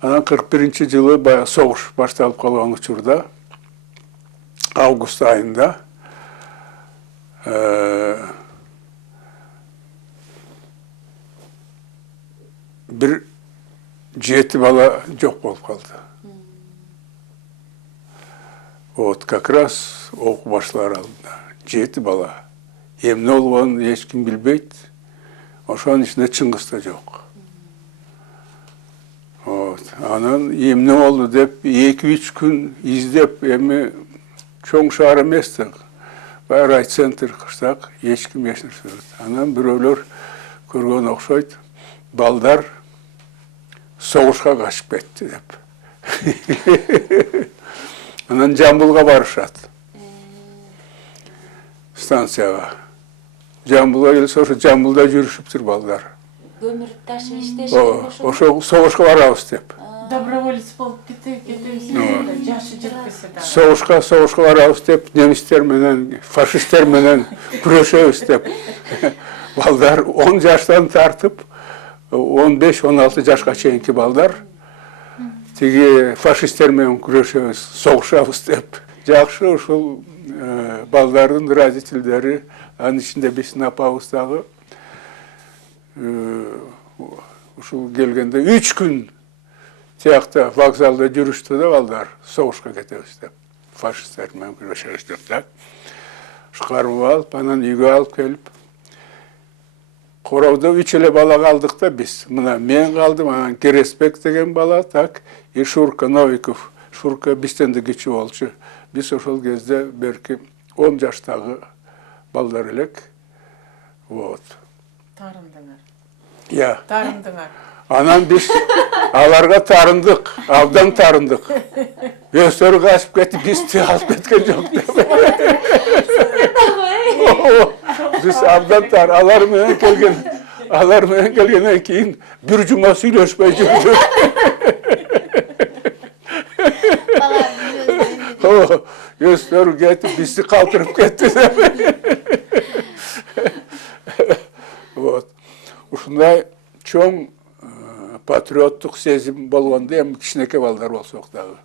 Анан 41 жылы баягы согуш башталып калган учурда август айында bir 7 бала жок болуп калды. Вот как раз окуу башлар алдында 7 бала. Эмне болгонун эч ким билбейт. Ошонун ичинде Чыңгыз да жок. Вот. Анан эмне болду деп 2-3 күн издеп, эми чоң шаар эмес да. Райцентр кыштак, эч ким эч нерсе жок. Анан бирөөлөр көргөн окшойт. Балдар согушка качып кетти деп. Анан Жамбылга барышат. Станцияга. Жамбылга келсе, ошо Жамбылда жүрүшүптүр балдар. Көмүр ташып иштешкен ошо согушка барабыз деп. Доброволец болуп кетебиз, жашы жетпесе да. Согушка барабыз деп, немистер менен, фашисттер менен күрөшөбүз деп. Балдар 10 жаштан тартып 15-16 жашка чейинки балдар тиги фашисттер менен күрөшөбүз, согушабыз деп. Жакшы ушул балдардын родительдери, анын ичинде биздин апабыз дагы ушул келгенде 3 күн тиякта вокзалда жүрүштү да балдар, согушка кетебиз деп. Фашисттер менен күрөшөбүз деп да. Кармап алып, анан үйгө алып келип, Короодо 3 эле бала калдык да биз. Мына мен калдым, анан Кереспек деген бала, так, и Шурка Новиков. Шурка бизден да кичүү болчу. Биз ошол кезде берки 10 жаштагы балдар элек. Вот. Тарындыңар. Я. Тарындыңар. Анан биз аларга тарындык, абдан тарындык. Өздөрү качып кетип, бизди алып кеткен жок деп. Биз абдан тар, алар менен келгенден кийин бир жума сүйлөшпөй жүрдүк. Өздөрү кетип, бизди калтырып кетти деп. Вот. Ушундай чоң патриоттук сезим болгондо эми кичинекей балдар болсок дагы.